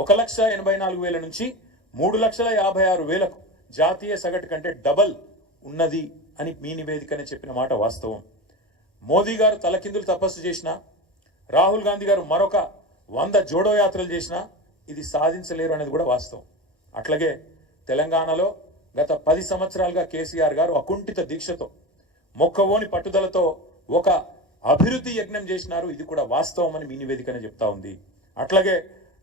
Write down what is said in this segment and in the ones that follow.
1,84,000 నుంచి 3,56,000 జాతీయ సగటు కంటే డబల్ ఉన్నది అని మీ నివేదికనే చెప్పిన మాట వాస్తవం. మోదీ గారు తలకిందులు తపస్సు చేసినా, రాహుల్ గాంధీ గారు మరొక 100 జోడో యాత్రలు చేసినా ఇది సాధించలేరు అనేది కూడా వాస్తవం. అట్లాగే తెలంగాణలో గత 10 సంవత్సరాలుగా కేసీఆర్ గారు అకుంఠిత దీక్షతో, మొక్కవోని పట్టుదలతో ఒక అభివృద్ధి యజ్ఞం చేసినారు. ఇది కూడా వాస్తవం అని మీ నివేదికనే చెప్తా ఉంది. అట్లాగే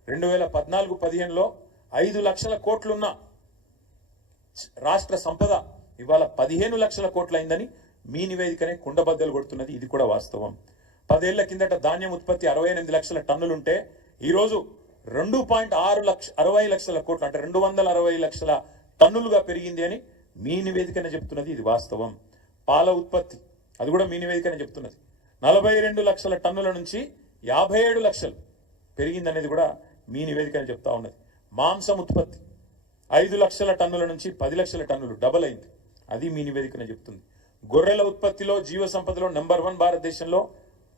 2014-15లో 5 లక్షల కోట్లున్న రాష్ట్ర సంపద ఇవాళ 15 లక్షల కోట్లు అయిందని మీ నివేదికనే కుండబద్దలు కొడుతున్నది. ఇది కూడా వాస్తవం. 10 ఏళ్ల కిందట ధాన్యం ఉత్పత్తి 68 లక్షల టన్నులుంటే ఈరోజు 2.60 లక్షల కోట్లు అంటే 260 లక్షల టన్నులుగా పెరిగింది అని మీ నివేదికనే చెప్తున్నది. ఇది వాస్తవం. పాల ఉత్పత్తి అది కూడా మీ నివేదికనే చెప్తున్నది. 42 లక్షల టన్నుల నుంచి 57 లక్షలు పెరిగింది అనేది కూడా మీ నివేదికనే చెప్తా ఉన్నది. మాంసం ఉత్పత్తి 5 లక్షల టన్నుల నుంచి 10 లక్షల టన్నులు డబల్ అయింది. అది మీ నివేదికనే చెప్తుంది. గొర్రెల ఉత్పత్తిలో జీవ సంపదలో నెంబర్ 1 భారతదేశంలో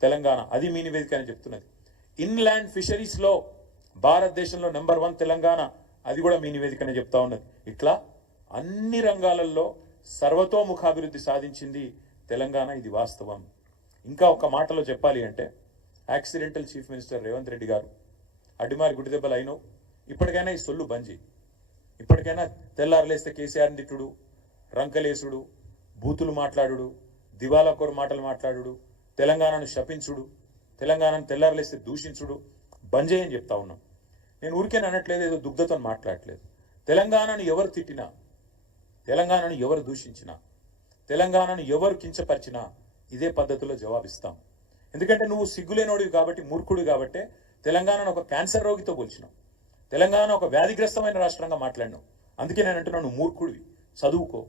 తెలంగాణ, అది మీ నివేదికనే చెప్తున్నది. ఇన్లాండ్ ఫిషరీస్ లో భారతదేశంలో నెంబర్ 1 తెలంగాణ, అది కూడా మీ నివేదికనే చెప్తా ఉన్నది. ఇట్లా అన్ని రంగాలలో సర్వతోముఖాభివృద్ధి సాధించింది తెలంగాణ. ఇది వాస్తవం. ఇంకా ఒక మాటలో చెప్పాలి అంటే accidental chief minister Revanth Reddy గారు అడ్డిమారి గుడిదెబ్బలు అయినో ఇప్పటికైనా ఈ సొల్లు బంజి, ఇప్పటికైనా తెల్లారులేస్తే కేసీఆర్ తిట్టుడు, రంకలేసుడు, బూతులు మాట్లాడుడు, దివాలా కోరు మాటలు మాట్లాడుడు, తెలంగాణను శపించుడు, తెలంగాణను తెల్లారులేస్తే దూషించుడు బంజే అని చెప్తా ఉన్నాం. నేను ఊరికే అనట్లేదు, ఏదో దుగ్ధతో మాట్లాడట్లేదు. తెలంగాణను ఎవరు తిట్టినా, తెలంగాణను ఎవరు దూషించినా, తెలంగాణను ఎవరు కించపరిచినా ఇదే పద్ధతిలో జవాబిస్తాం. ఎందుకంటే నువ్వు సిగ్గులేనోడివి కాబట్టి, మూర్ఖుడు కాబట్టే తెలంగాణను ఒక క్యాన్సర్ రోగితో పోల్చినావు, తెలంగాణ ఒక వ్యాధిగ్రస్తమైన రాష్ట్రంగా మాట్లాడినావు. అందుకే నేను అంటున్నాను, నువ్వు మూర్ఖుడివి, చదువుకో.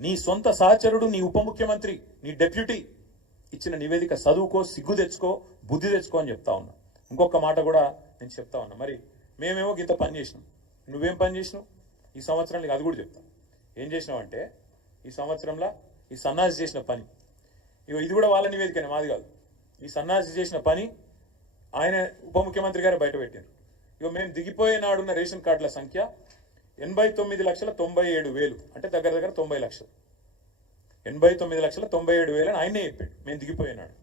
నీ సొంత సహచరుడు, నీ ఉప ముఖ్యమంత్రి, నీ డెప్యూటీ ఇచ్చిన నివేదిక చదువుకో, సిగ్గు తెచ్చుకో, బుద్ధి తెచ్చుకో అని చెప్తా ఉన్నా. ఇంకొక మాట కూడా నేను చెప్తా ఉన్నా. మరి మేమేమో ఇంత పని చేసినాం, నువ్వేం పని చేసినావు ఈ సంవత్సరానికి అది కూడా చెప్తా. ఏం చేసినావు అంటే ఈ సంవత్సరంలో ఈ సన్నాసి చేసిన పని, ఇగో ఇది కూడా వాళ్ళ నివేదికనే, మాది కాదు. ఈ సన్నాసి చేసిన పని ఆయన ఉప ముఖ్యమంత్రి గారు బయట పెట్టారు. ఇక మేము దిగిపోయే నాడున్న రేషన్ కార్డుల సంఖ్య 89,97,000 అంటే దగ్గర దగ్గర 90 లక్షలు. 89,97,000 అని ఆయనే చెప్పాడు మేము దిగిపోయినాడు.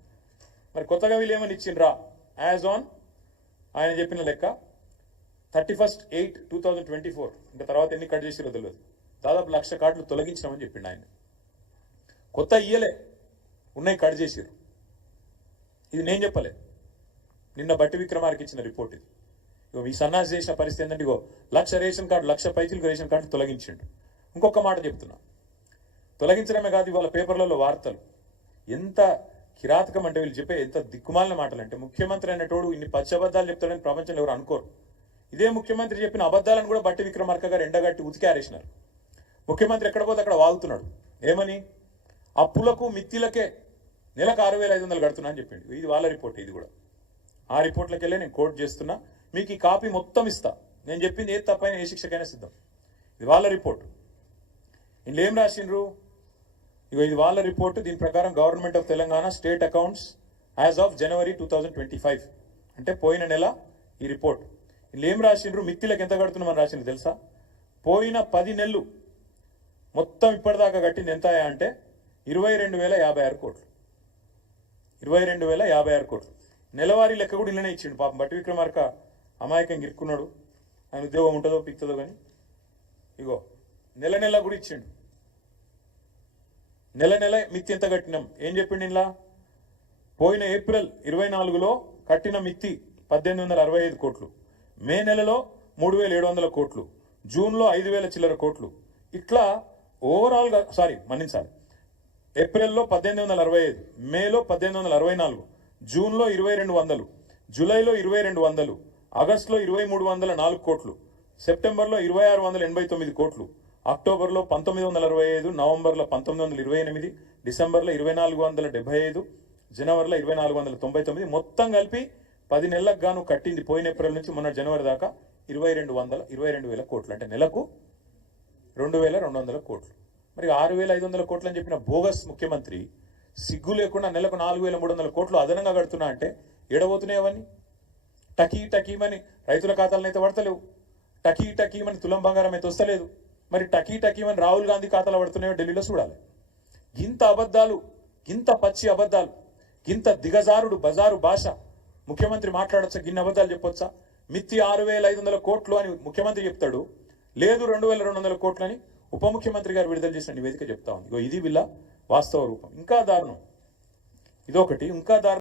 మరి కొత్తగా వీళ్ళు ఏమని ఇచ్చిండ్రా? యాజ్ ఆన్ ఆయన చెప్పిన లెక్క 31/8/2024, ఇంకా తర్వాత ఎన్ని కట్ చేసిరో తెలియదు, దాదాపు 1,00,000 కార్డులు తొలగించినామని చెప్పిండు ఆయన. కొత్త ఇయ్యలే, ఉన్నాయి కట్ చేసిరు. ఇది నేను చెప్పలే, నిన్న బట్టి విక్రమార్కి ఇచ్చిన రిపోర్ట్ ఇది. ఇగో ఈ సన్నాసి చేసిన పరిస్థితి ఏంటంటే, ఇగో 1,00,000 రేషన్ కార్డు, 1,00,000 పైచీలకు రేషన్ కార్డు తొలగించిండు. ఇంకొక మాట చెప్తున్నా, తొలగించడమే కాదు, ఇవాళ పేపర్లలో వార్తలు ఎంత కిరాతకం అంటే, వీళ్ళు చెప్పే ఎంత దిక్కుమాలిన మాటలు అంటే, ముఖ్యమంత్రి అనేటోడు ఇన్ని పచ్చబద్దాలు చెప్తాడని ప్రపంచంలో ఎవరు అనుకోరు. ఇదే ముఖ్యమంత్రి చెప్పిన అబద్ధాలను కూడా బట్టి విక్రమార్క గారు ఎండగట్టి ఉతికారేసినారు. ముఖ్యమంత్రి ఎక్కడ పోతే అక్కడ వాగుతున్నాడు. ఏమని? అప్పులకు మిత్తిలకే నెలకు 6,500 కడుతున్నా అని చెప్పిండు. ఇది వాళ్ళ రిపోర్ట్. ఇది కూడా ఆ రిపోర్ట్లకి వెళ్ళి నేను కోట్ చేస్తున్నా. మీకు ఈ కాపీ మొత్తం ఇస్తా. నేను చెప్పింది ఏది తప్పైనా ఏ శిక్షకైనా సిద్ధం. ఇది వాళ్ళ రిపోర్ట్. ఇందులో ఏం రాసిండ్రు? ఇగో ఇది వాళ్ళ రిపోర్టు. దీని ప్రకారం government of Telangana state accounts as of January 2025 అంటే పోయిన నెల ఈ రిపోర్ట్. ఇందులో ఏం రాసిండ్రు? మిత్తిలకు ఎంత కడుతున్నామని రాసిండ్రు తెలుసా? పోయిన 10 నెలలు మొత్తం ఇప్పటిదాకా కట్టింది ఎంత అంటే 22,056 కోట్లు. 22,056 కోట్లు. నెలవారీ లెక్క కూడా ఇళ్ళనే ఇచ్చిండు. పాపం బట్టి విక్రమార్క అమాయకంగా ఇరుక్కున్నాడు. ఆయన ఉద్యోగం ఉంటుందో పిక్తుందో కానీ ఇగో నెల నెల కూడా ఇచ్చిండు. నెల నెల మిత్తి ఎంత కట్టినాం ఏం చెప్పిండు ఇలా? పోయిన ఏప్రిల్ 24లో కట్టిన మిత్తి 1,865 కోట్లు, మే నెలలో 3,700 కోట్లు, జూన్లో 5,000 చిల్లర కోట్లు. ఇట్లా ఓవరాల్గా మన్నించాలి, ఏప్రిల్లో 1,865, మేలో 1,864, జూన్లో 2,200, జూలైలో 2,200, ఆగస్టులో 2,304 కోట్లు, సెప్టెంబర్లో 2,689 కోట్లు, అక్టోబర్లో 1,965, నవంబర్లో 1,928, డిసెంబర్లో 2,475, జనవరిలో 2,499, మొత్తం కలిపి 10 నెలలకు గాను కట్టింది పోయిన ఏప్రిల్ నుంచి మొన్న జనవరి దాకా 22,000 కోట్లు. అంటే నెలకు 2,200 కోట్లు. మరి 6,500 కోట్లు అని చెప్పిన బోగస్ ముఖ్యమంత్రి సిగ్గు లేకుండా నెలకు 4,300 కోట్లు అదనంగా కడుతున్నా అంటే ఏడబోతున్నాయి అవన్నీ? టకీమని రైతుల ఖాతాలను అయితే పడతలేవు, టకీమని తులం బంగారం అయితే వస్తలేదు. మరి టకీమని రాహుల్ గాంధీ ఖాతాలో పడుతున్నాయో ఢిల్లీలో చూడాలి. ఇంత అబద్ధాలు, ఇంత పచ్చి అబద్ధాలు, ఇంత దిగజారుడు బజారు భాష ముఖ్యమంత్రి మాట్లాడొచ్చా? గిన్ని అబద్ధాలు చెప్పొచ్చా? మిత్తి 6,500 కోట్లు అని ముఖ్యమంత్రి చెప్తాడు, లేదు 2,200 కోట్లు అని ఉప ముఖ్యమంత్రి గారు విడుదల చేసిన నివేదిక చెప్తా ఉంది. ఇది వీళ్ళ వాస్తవ రూపం. ఇంకా దారుణం ఇదొకటి, ఇంకా దారుణం